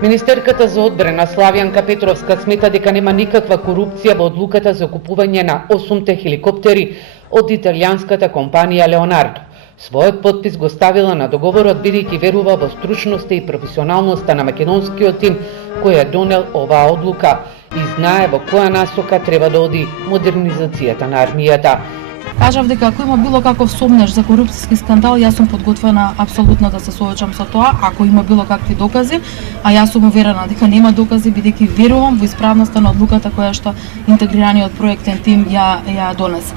Министерката за одбрана Славјанка Петровска смета дека нема никаква корупција во одлуката за купување на 8 хеликоптери од италијанската компанија Леонардо. Својот потпис го ставила на договорот бидејќи верува во стручноста и професионалноста на македонскиот тим кој ја донел оваа одлука и знае во која насока треба да оди модернизацијата на армијата. Кажав дека ако има било каков сомнеж за корупцијски скандал, јас сум подготвена апсолутно да се соочам со тоа, ако има било какви докази, а јас сум уверена дека нема докази, бидејќи верувам во исправноста на одлуката која што интегрираниот проектен тим ја донесе.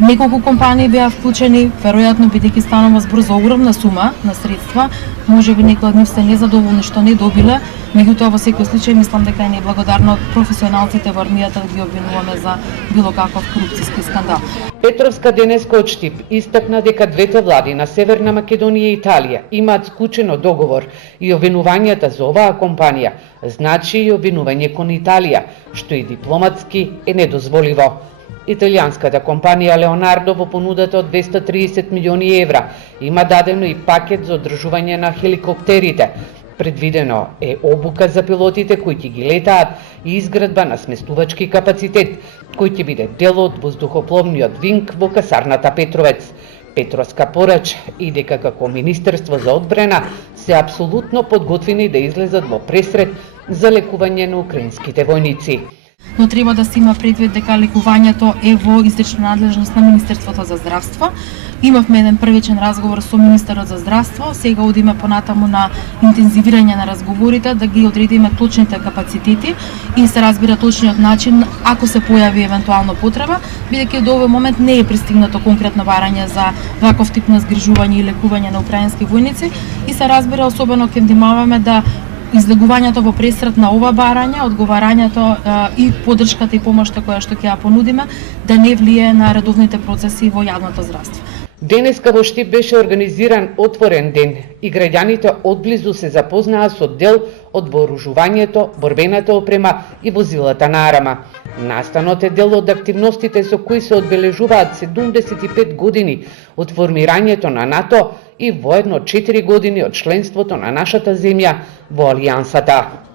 Неколку компании беа вклучени, веројатно бидејќи станува збор за огромна сума на средства, можеби некои од нив се незадоволни што не добиле, меѓутоа во секој случај мислам дека е неблагодарно од професионалците во армијата да ги обвинуваме за било каков корупцијски скандал. Петровска денеска од Штип истакна дека двете влади на Северна Македонија и Италија имаат склучено договор и обвинувањата за оваа компанија значи и обвинување кон Италија, што и дипломатски е недозволиво. Италијанската компанија Леонардо во понудата од 230 милиони евра има дадено и пакет за одржување на хеликоптерите. Предвидено е обука за пилотите кои ќе ги летаат и изградба на сместувачки капацитет, кој ќе биде дел од воздухопловниот винг во касарната Петровец. Петровска порача и дека како Министерство за одбрана се апсолутно подготвени да излезат во пресред за лекување на украинските војници. Но треба да се има предвид дека лекувањето е во изрична надлежност на Министерството за здравство. Имавме еден првичен разговор со министерот за здравство, сега одиме понатаму на интензивирање на разговорите, да ги одредиме точните капацитети и се разбира точниот начин ако се појави евентуално потреба, бидејќи до овој момент не е пристигнато конкретно барање за ваков тип на згрижување и лекување на украински војници и се разбира особено ќе внимаваме да излегувањето во пресред на ова барање, одговарањето и поддршката и помошта која што ќе ја понудиме да не влие на редовните процеси во јавното здравство. Денеска во Штип беше организиран отворен ден и граѓаните одблизу се запознаа со дел од вооружувањето, борбената опрема и возилата на Арама. Настанот е дел од активностите со кои се одбележуваат 75 години од формирањето на НАТО и воедно 4 години од членството на нашата земја во Алијансата.